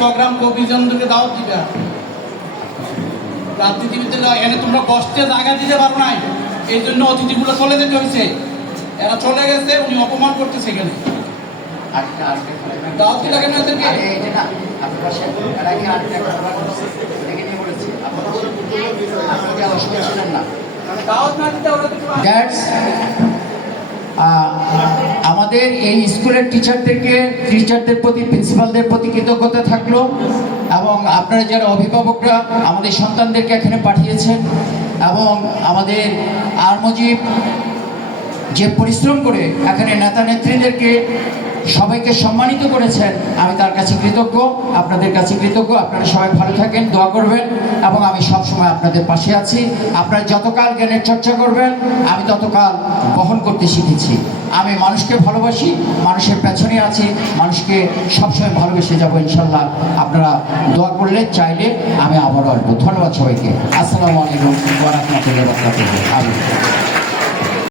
Programme কবিজনদেরকে দাওয়াত দিবে। রাজনীতিবিদে এনে তোমরা কষ্টে জায়গা দিতে পারো নাই। এই জন্য অতিথিগুলো চলে যেতে হয়েছে। এরা চলে গেছে উনি অপমান করতেছে এখানে। দাওয়াত দিলে কেন ওদেরকে। দাওয়াত না দিতে ওরা আমাদের এই স্কুলের টিচারদেরকে টিচারদের প্রতি প্রিন্সিপালদের প্রতি কৃতজ্ঞতা থাকল এবং আপনারা যারা অভিভাবকরা, আমাদের সন্তানদেরকে এখানে পাঠিয়েছেন এবং আমাদের আর যে পরিশ্রম করে এখানে নেতা নেত্রীদেরকে সবাইকে সম্মানিত করেছেন। আমি তার কাছে কৃতজ্ঞ, আপনাদের কাছে কৃতজ্ঞ। আপনারা সবাই ভালো থাকেন, দোয়া করবেন এবং আমি সব সময় আপনাদের পাশে আছি। আপনারা যতকাল জ্ঞানের চর্চা করবেন, আমি ততকাল বহন করতে শিখেছি। আমি মানুষকে ভালোবাসি, মানুষের পেছনে আছি, মানুষকে সবসময় ভালোবেসে যাব, ইনশাল্লাহ। আপনারা দোয়া করলে, চাইলে আমি আবারও আসব। ধন্যবাদ সবাইকে। আসসালামু আলাইকুম ওয়া রাহমাতুল্লাহি ওয়া বারাকাতুহু। আমিন।